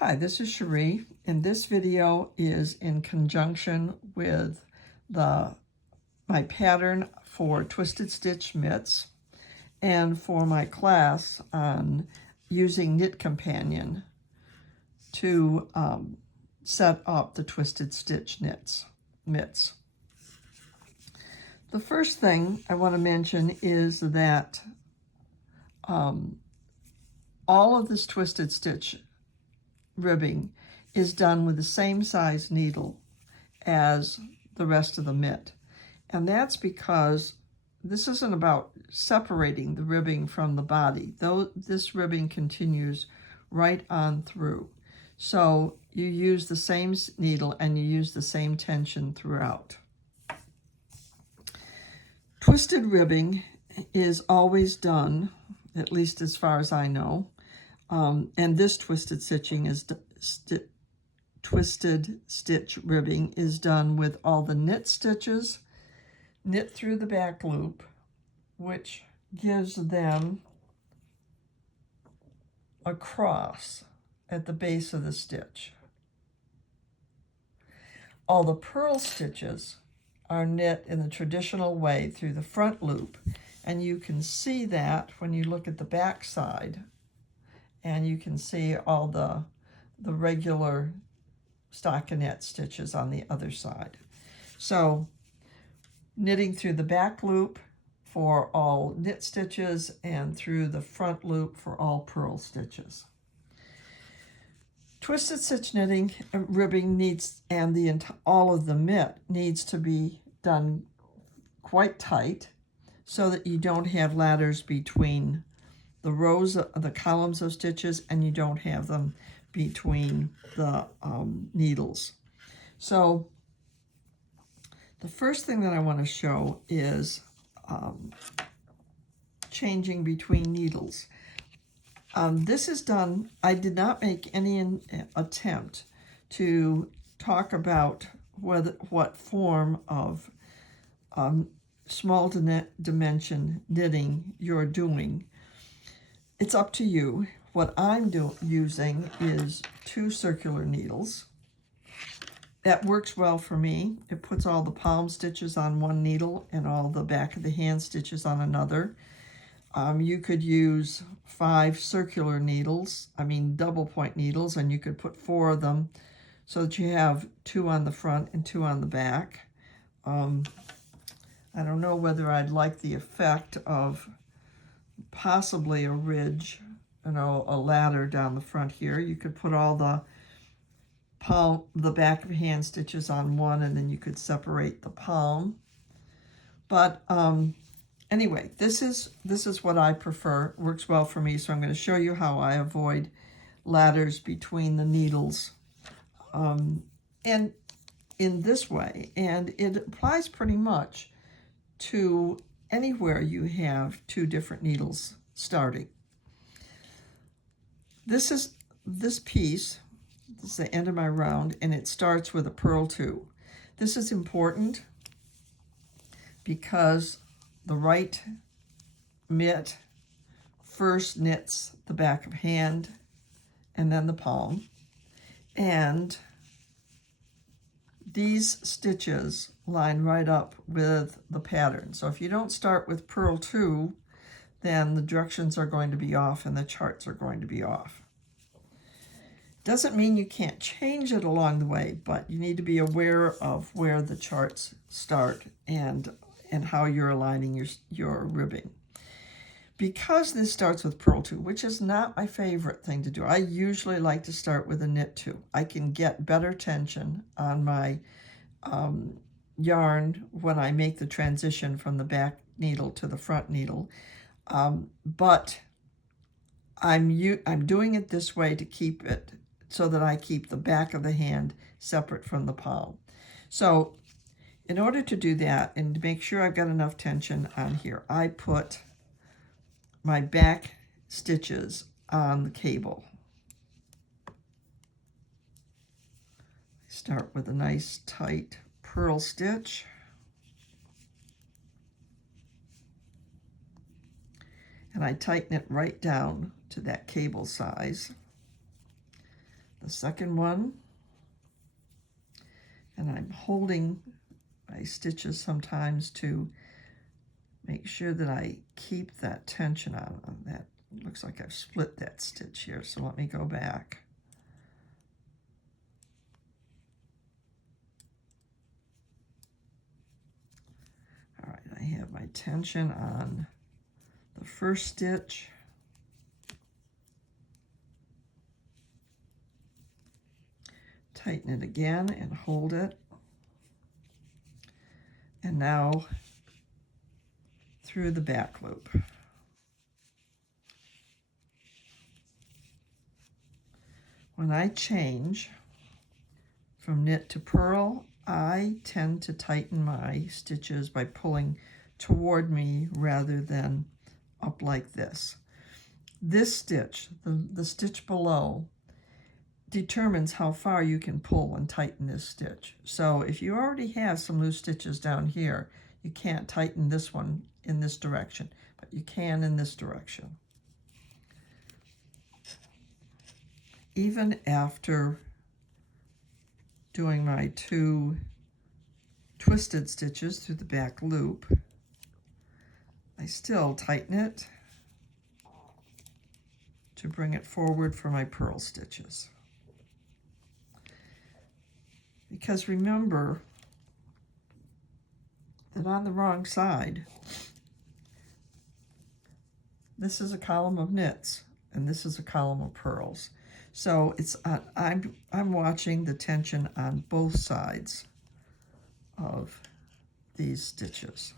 Hi, this is Cherie, and this video is in conjunction with my pattern for Twisted Stitch mitts and for my class on using Knit Companion to set up the Twisted Stitch mitts. The first thing I want to mention is that all of this Twisted Stitch ribbing is done with the same size needle as the rest of the mitt. And that's because this isn't about separating the ribbing from the body, though this ribbing continues right on through. So you use the same needle and you use the same tension throughout. Twisted ribbing is always done, at least as far as I know, and this twisted stitch ribbing is done with all the knit stitches, knit through the back loop, which gives them a cross at the base of the stitch. All the purl stitches are knit in the traditional way through the front loop, and you can see that when you look at the back side, and you can see all the regular stockinette stitches on the other side. So knitting through the back loop for all knit stitches and through the front loop for all purl stitches. Twisted stitch knitting ribbing needs, and all of the mitt needs to be done quite tight so that you don't have ladders between the rows of the columns of stitches, and you don't have them between the needles. So the first thing that I want to show is changing between needles. This is done, I did not make any attempt to talk about what form of small dimension knitting you're doing. It's up to you. What I'm using is 2 circular needles. That works well for me. It puts all the palm stitches on one needle and all the back of the hand stitches on another. You could use 5 circular needles, double point needles, and you could put 4 of them so that you have 2 on the front and 2 on the back. I don't know whether I'd like the effect of possibly a ridge, a ladder down the front here. You could put all the back of hand stitches on one, and then you could separate the palm. But anyway, this is what I prefer. It works well for me, so I'm going to show you how I avoid ladders between the needles, and in this way. And it applies pretty much to anywhere you have 2 different needles starting. This piece, this is the end of my round, and it starts with a purl 2. This is important because the right mitt first knits the back of hand and then the palm, and these stitches line right up with the pattern. So if you don't start with purl 2, then the directions are going to be off and the charts are going to be off. Doesn't mean you can't change it along the way, but you need to be aware of where the charts start and how you're aligning your ribbing. Because this starts with purl 2, which is not my favorite thing to do. I usually like to start with a knit 2. I can get better tension on my yarn when I make the transition from the back needle to the front needle. But I'm doing it this way to keep it so that I keep the back of the hand separate from the palm. So in order to do that and to make sure I've got enough tension on here, I put my back stitches on the cable. Start with a nice tight purl stitch. And I tighten it right down to that cable size. the second one, and I'm holding my stitches sometimes to make sure that I keep that tension on that. Looks like I've split that stitch here, so let me go back. All right, I have my tension on the first stitch. Tighten it again and hold it. And now through the back loop. When I change from knit to purl, I tend to tighten my stitches by pulling toward me rather than up like this. This stitch, the stitch below, determines how far you can pull and tighten this stitch. So if you already have some loose stitches down here, you can't tighten this one in this direction, but you can in this direction. Even after doing my 2 twisted stitches through the back loop, I still tighten it to bring it forward for my purl stitches. Because remember that on the wrong side, this is a column of knits and this is a column of purls. So it's I'm watching the tension on both sides of these stitches.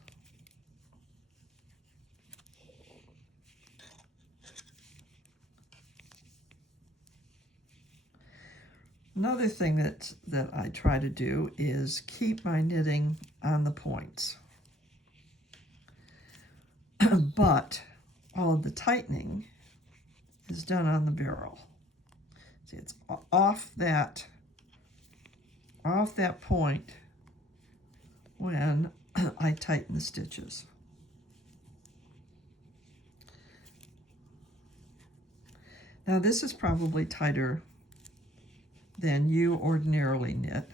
Another thing that I try to do is keep my knitting on the points. But all of the tightening is done on the barrel. See, it's off that point when I tighten the stitches. Now this is probably tighter than you ordinarily knit.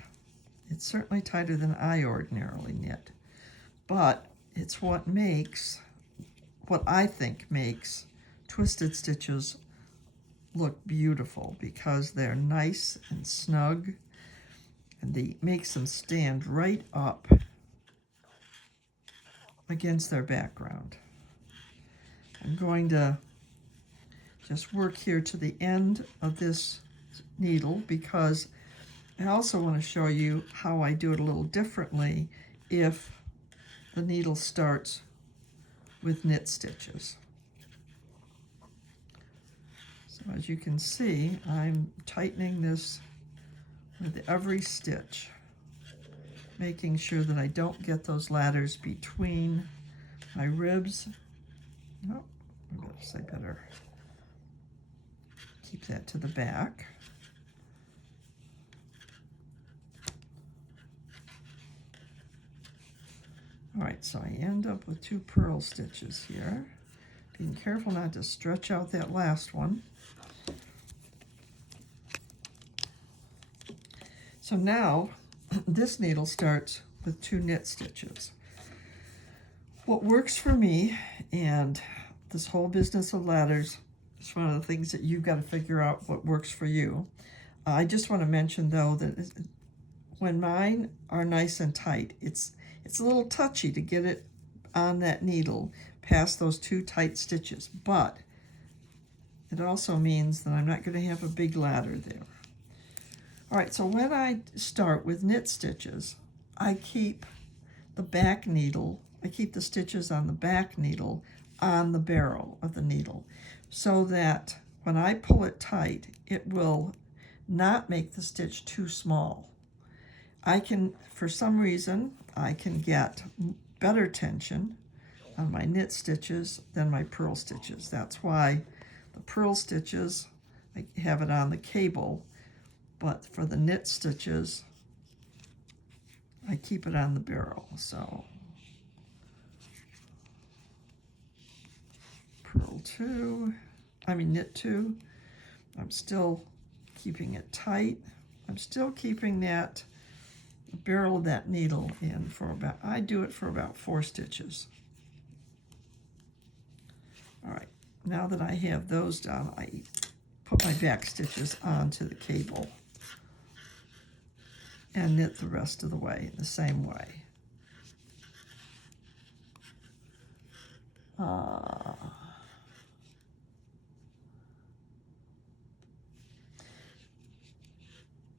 It's certainly tighter than I ordinarily knit, but it's what I think makes twisted stitches look beautiful, because they're nice and snug and makes them stand right up against their background. I'm going to just work here to the end of this needle, because I also want to show you how I do it a little differently if the needle starts with knit stitches. So as you can see, I'm tightening this with every stitch, making sure that I don't get those ladders between my ribs. Oh, I better keep that to the back. All right, so I end up with 2 purl stitches here. Being careful not to stretch out that last one. So now this needle starts with 2 knit stitches. What works for me, and this whole business of ladders is one of the things that you've got to figure out what works for you. I just want to mention though that when mine are nice and tight, it's a little touchy to get it on that needle past those 2 tight stitches, but it also means that I'm not going to have a big ladder there. All right, so when I start with knit stitches, I keep the back needle, I keep the stitches on the back needle on the barrel of the needle, so that when I pull it tight, it will not make the stitch too small. For some reason, I can get better tension on my knit stitches than my purl stitches. That's why the purl stitches, I have it on the cable, but for the knit stitches, I keep it on the barrel. So knit 2, I'm still keeping it tight. I'm still keeping that barrel of that needle in for about, I do it for about 4 stitches. All right, now that I have those done, I put my back stitches onto the cable and knit the rest of the way the same way.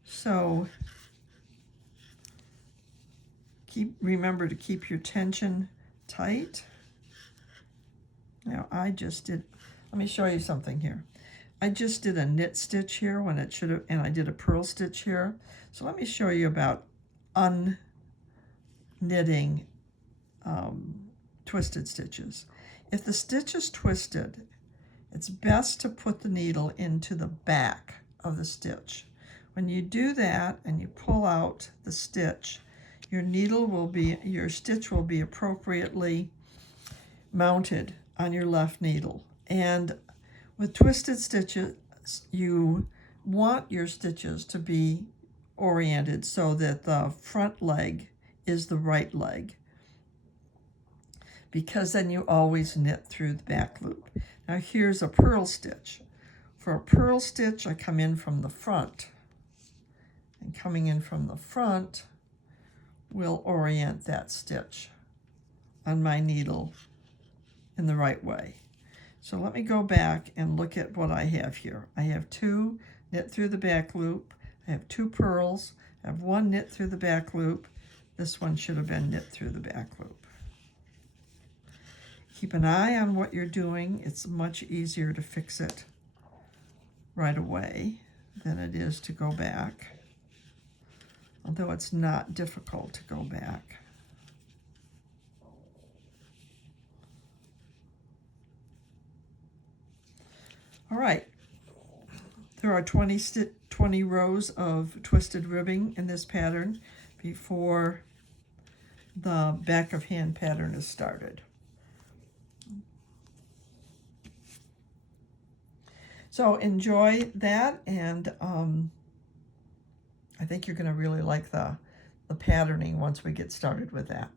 So remember to keep your tension tight. Now I just did, let me show you something here. I just did a knit stitch here when it should have, and I did a purl stitch here. So let me show you about unknitting twisted stitches. If the stitch is twisted, it's best to put the needle into the back of the stitch. When you do that and you pull out the stitch, your stitch will be appropriately mounted on your left needle. And with twisted stitches, you want your stitches to be oriented so that the front leg is the right leg, because then you always knit through the back loop. Now here's a purl stitch. For a purl stitch, I come in from the front. And coming in from the front will orient that stitch on my needle in the right way. So let me go back and look at what I have here. I have 2 knit through the back loop. I have 2 purls. I have 1 knit through the back loop. This one should have been knit through the back loop. Keep an eye on what you're doing. It's much easier to fix it right away than it is to go back, although it's not difficult to go back. All right, there are 20 rows of twisted ribbing in this pattern before the back of hand pattern is started. So enjoy that, and I think you're going to really like the patterning once we get started with that.